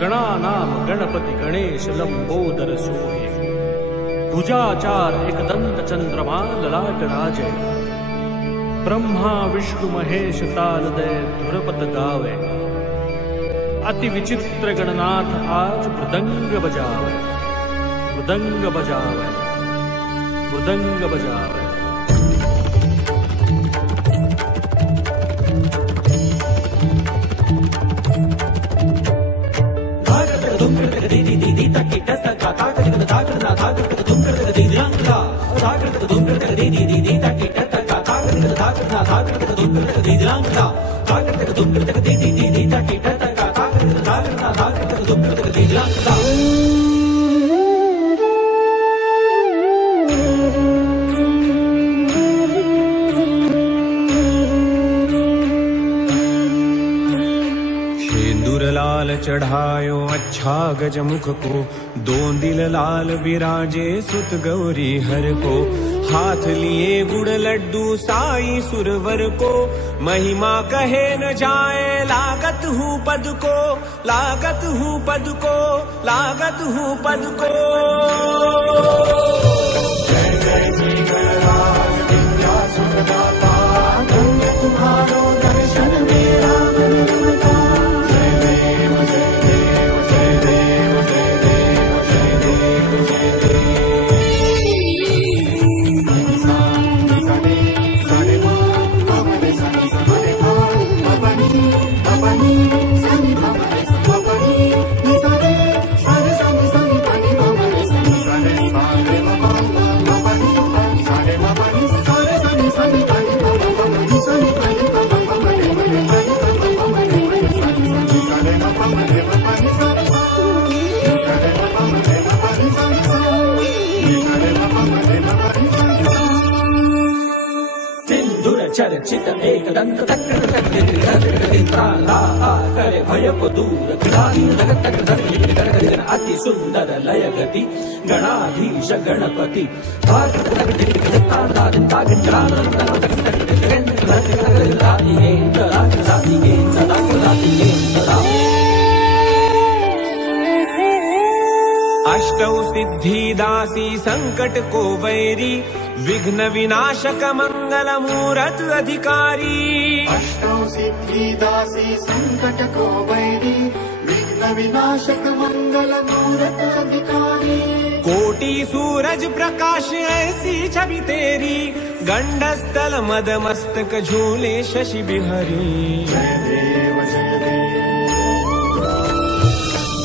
गणानाम गणपति गणेश लंबोदर सोहे। भुजाचार एकदंत चंद्रमा ललाट राजे। ब्रह्मा विष्णु महेश तालदय धुरपत गावे। अति विचित्र गणनाथ आज मृदंग बजावे। मृदंग बजावे, मृदंग बजावे। लाल चढ़ायो अच्छा गजमुख को, दोंदिल लाल विराजे सुत गौरी हर को। हाथ लिए गुड़ लड्डू साई सुरवर को, महिमा कहे न जाए लागत हूँ पद को, लागत हूँ पद को, लागत हूँ पद को। जय जय श्री गणराज विद्या सुखदाता, धन्य तुम्हारो दर्शन मेरा मन रमता। चर्चित एक दंत करे भय को दूर, अति सुंदर लय गति गणाधीश गणपति। अष्टौ सिद्धि दासी संकट को वैरी, विघ्न विनाशक मंगल मूरत अधिकारी। अष्टौ सिद्धि दासी संकट को वैरी, विघ्न विनाशक मंगल मूरत अधिकारी। कोटि सूरज प्रकाश ऐसी छवि तेरी, गंडस्थल मद मस्तक झूले शशि बिहारी। जय देव जय देव,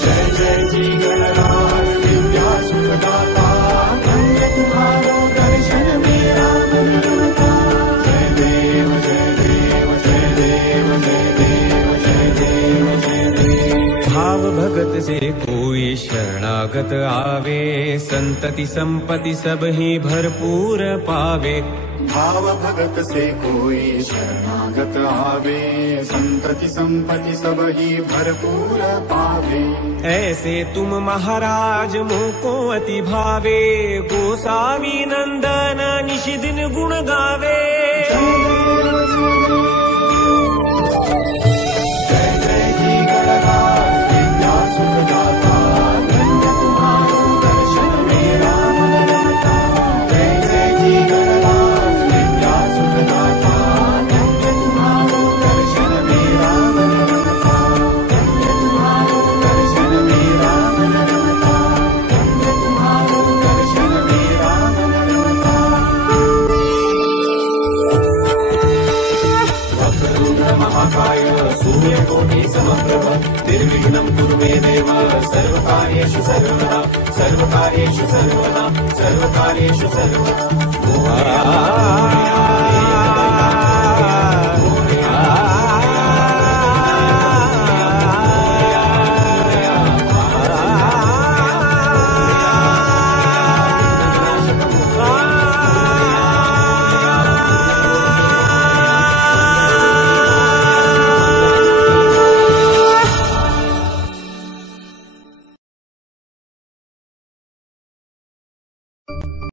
जय जय जी गणराज विद्या सुखदाता, धन्य तुम्हारो दर्शन मेरा मन रमता। जय देव जय देव, जय देव जय देव, जय देव जय देव। भाव भगत से कोई शरणागत आवे, संतति संपत्ति सब ही भरपूर पावे। भाव भगत से कोई शरणागत आवे, संतति संपत्ति सब ही भरपूर पावे। ऐसे तुम महाराज मोको अति भावे, गोसावी नंदन निश दिन गुण गावे। जय जय जी गणराज विद्या सुखदाता, धन्य तुम्हारो दर्शन मेरा मन रमता। जय जय जी गणराज विद्या सुखदाता, धन्य तुम्हारो दर्शन मेरा मन रमता। धन्य तुम्हारो दर्शन मेरा मन रमता। धन्य तुम्हारो दर्शन मेरा मन रमता। वक्रतुंड महाकाय सूर्यकोटि समप्रभ, निर्विघ्नं कुरु मे देव सर्वकार्येषु सर्वदा, सर्वकार्येषु सर्वदा, सर्वकार्येषु सर्वदा।